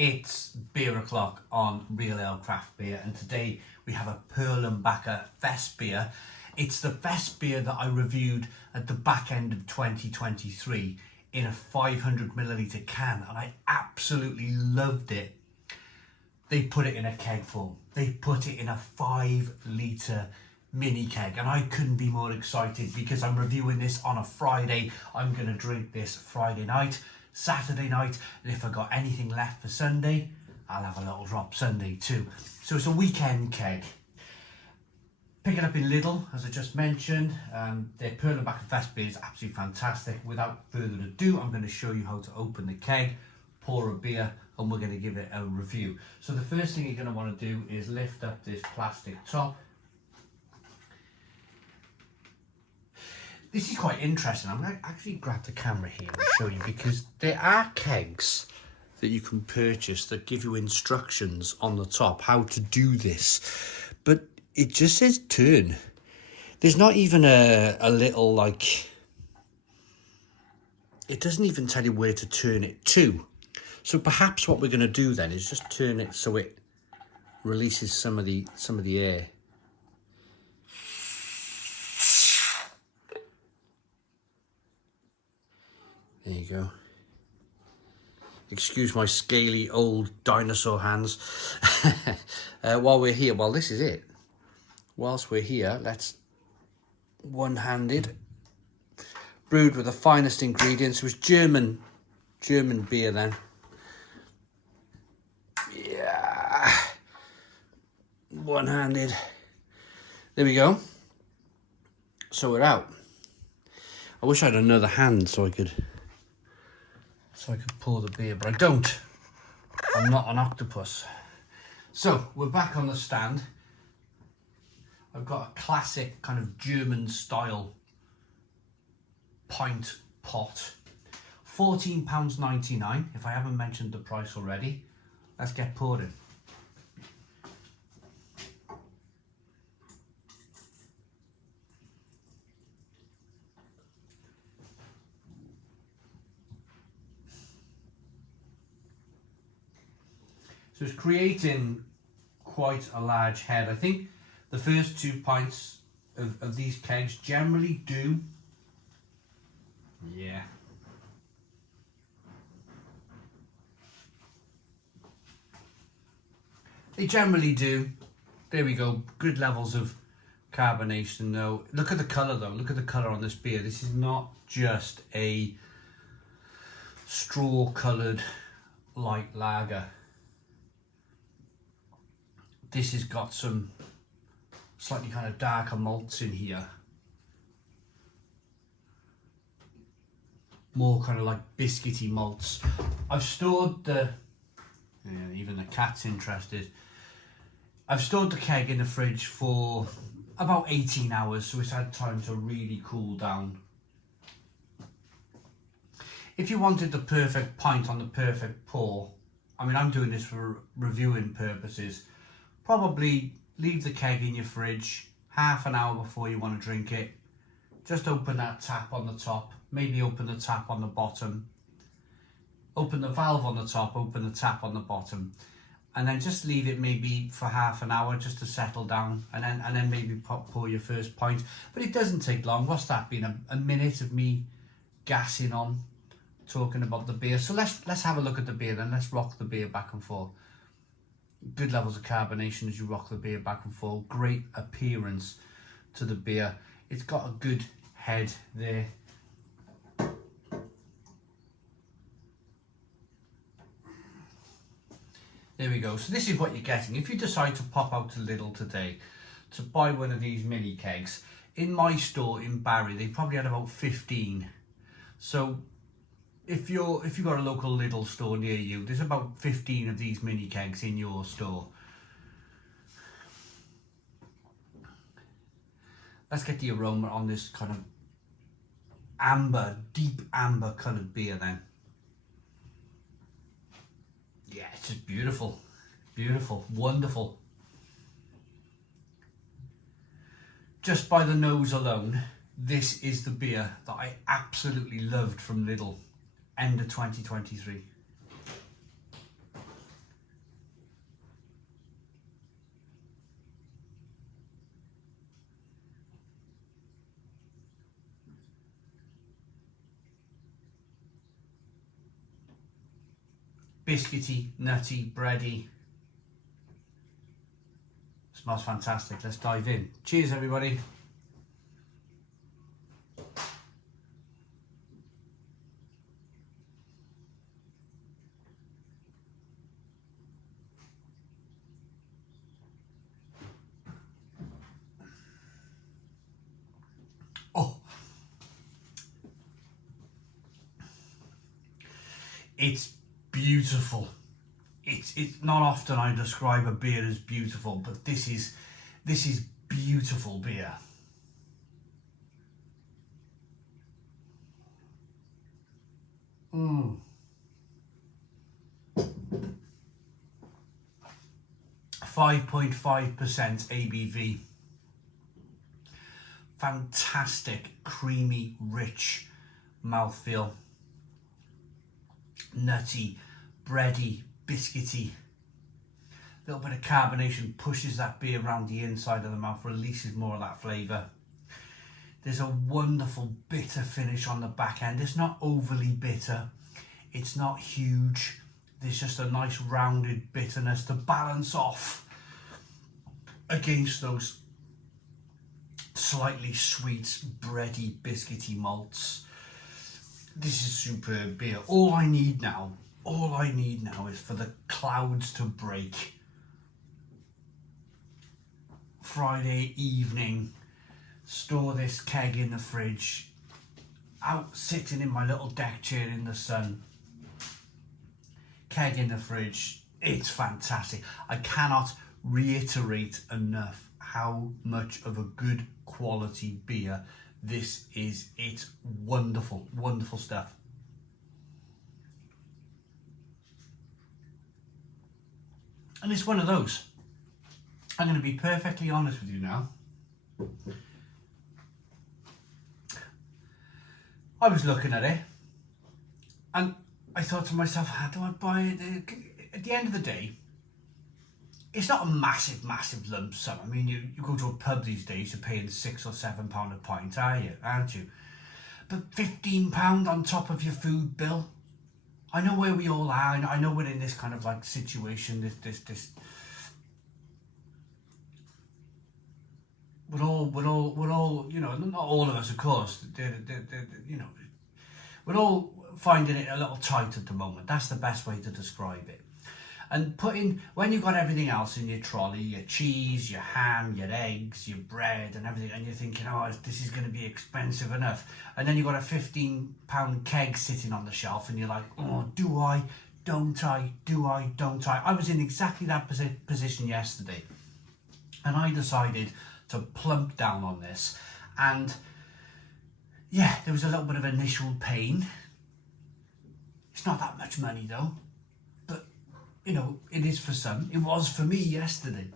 It's beer o'clock on Real Ale Craft Beer, and today we have a Perlenbacher Festbier. It's the Festbier that I reviewed at the back end of 2023 in a 500ml can, and I absolutely loved it. They put it in a keg form. They put it in a 5 litre mini keg, and I couldn't be more excited because I'm reviewing this on a Friday. I'm going to drink this Friday night, Saturday night, and if I got anything left for Sunday, I'll have a little drop Sunday too. So it's a weekend keg. Pick it up in Lidl, as I just mentioned. Their Perlenbacher Festbier is absolutely fantastic. Without further ado, I'm going to show you how to open the keg, pour a beer, and we're going to give it a review. So the first thing you're going to want to do is lift up this plastic top. This is quite interesting. I'm going to actually grab the camera here and show you, because there are kegs that you can purchase that give you instructions on the top how to do this, but it just says turn. There's not even a little, like, it doesn't even tell you where to turn it to. So perhaps what we're going to do then is just turn it so it releases some of the air. There you go. Excuse my scaly old dinosaur hands. While we're here, well, this is it. Whilst we're here, let's one-handed. Brewed with the finest ingredients. It was German beer then. Yeah. One-handed. There we go. So we're out. I wish I had another hand so I could pour the beer, but I don't. I'm not an octopus. So we're back on the stand. I've got a classic kind of German style pint pot. £14.99, if I haven't mentioned the price already. Let's get poured in. So it's creating quite a large head. I think the first 2 pints of these kegs generally do. Yeah. They generally do. There we go. Good levels of carbonation though. Look at the colour though. Look at the colour on this beer. This is not just a straw coloured light lager. This has got some slightly kind of darker malts in here. More kind of like biscuity malts. I've stored the, yeah, even the cat's interested. I've stored the keg in the fridge for about 18 hours, so it's had time to really cool down. If you wanted the perfect pint on the perfect pour, I mean, I'm doing this for reviewing purposes. Probably leave the keg in your fridge half an hour before you want to drink it. Just open that tap on the top, maybe open the tap on the bottom. Open the valve on the top, open the tap on the bottom. And then just leave it maybe for half an hour just to settle down, and then maybe pour your first pint. But it doesn't take long. What's that been? A minute of me gassing on, talking about the beer. So let's have a look at the beer then. Let's rock the beer back and forth. Good levels of carbonation as you rock the beer back and forth. Great appearance to the beer. It's got a good head there. There we go. So this is what you're getting. If you decide to pop out to Lidl today to buy one of these mini kegs, in my store in Barry, they probably had about 15. So if you've got a local Lidl store near you, there's about 15 of these mini kegs in your store. Let's get the aroma on this kind of amber, deep amber coloured beer then. Yeah, it's just beautiful, beautiful, wonderful. Just by the nose alone, this is the beer that I absolutely loved from Lidl, end of 2023. biscuity, nutty, bready. Smells fantastic. Let's dive in. Cheers, everybody. Oh, it's beautiful. It's not often I describe a beer as beautiful, but this is beautiful beer. Mm. 5.5% ABV. Fantastic, creamy, rich mouthfeel. Nutty, bready, biscuity. A little bit of carbonation pushes that beer around the inside of the mouth, releases more of that flavour. There's a wonderful bitter finish on the back end. It's not overly bitter. It's not huge. There's just a nice rounded bitterness to balance off against those slightly sweet, bready, biscuity malts. This is superb beer. All I need now is for the clouds to break. Friday evening, store this keg in the fridge, out sitting in my little deck chair in the sun. Keg in the fridge, it's fantastic. I cannot reiterate enough how much of a good quality beer this is. It's wonderful, wonderful stuff. And it's one of those. I'm going to be perfectly honest with you now. I was looking at it and I thought to myself, how do I buy it? At the end of the day, it's not a massive lump sum. I mean, you go to a pub these days, you're paying £6 or £7 a pint, aren't you? But £15 on top of your food bill. I know where we all are. I know we're in this kind of like situation. This. We're all. You know, not all of us, of course. You know, we're all finding it a little tight at the moment. That's the best way to describe it. And when you've got everything else in your trolley, your cheese, your ham, your eggs, your bread and everything, and you're thinking, oh, this is going to be expensive enough. And then you've got a £15 keg sitting on the shelf and you're like, oh, do I, don't I, do I, don't I? I was in exactly that position yesterday. And I decided to plump down on this. And yeah, there was a little bit of initial pain. It's not that much money though. You know, it is for some. It was for me yesterday.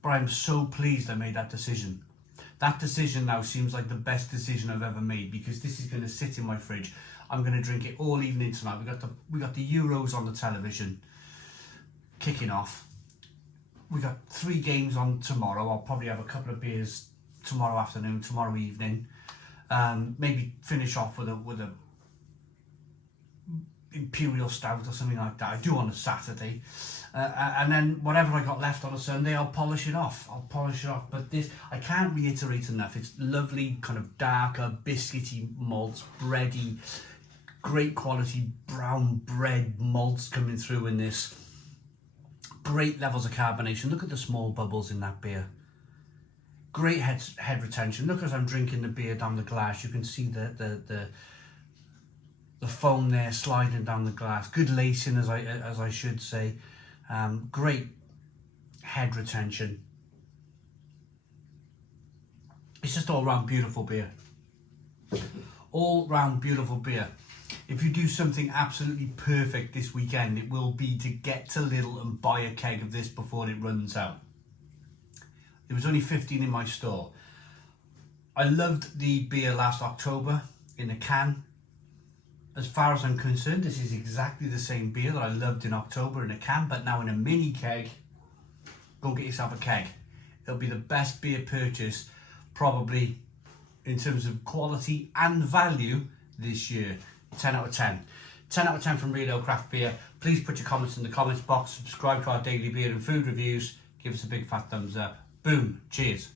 But I'm so pleased I made that decision. That decision now seems like the best decision I've ever made, because this is going to sit in my fridge. I'm going to drink it all evening tonight. We got the Euros on the television kicking off. We got 3 games on tomorrow. I'll probably have a couple of beers tomorrow afternoon, tomorrow evening. Maybe finish off with a Imperial Stout or something like that. I do on a Saturday, and then whatever I got left on a Sunday, I'll polish it off. But this, I can't reiterate enough. It's lovely, kind of darker, biscuity malts, bready, great quality brown bread malts coming through in this. Great levels of carbonation. Look at the small bubbles in that beer. Great head retention. Look, as I'm drinking the beer down the glass, you can see the foam there sliding down the glass. Good lacing, as I should say. Great head retention. It's just all round beautiful beer. All round beautiful beer. If you do something absolutely perfect this weekend, it will be to get to Lidl and buy a keg of this before it runs out. There was only 15 in my store. I loved the beer last October in a can. As far as I'm concerned, this is exactly the same beer that I loved in October in a can, but now in a mini keg. Go get yourself a keg. It'll be the best beer purchase, probably, in terms of quality and value this year. 10 out of 10. 10 out of 10 from Real Ale Craft Beer. Please put your comments in the comments box, subscribe to our daily beer and food reviews, give us a big fat thumbs up. Boom, cheers.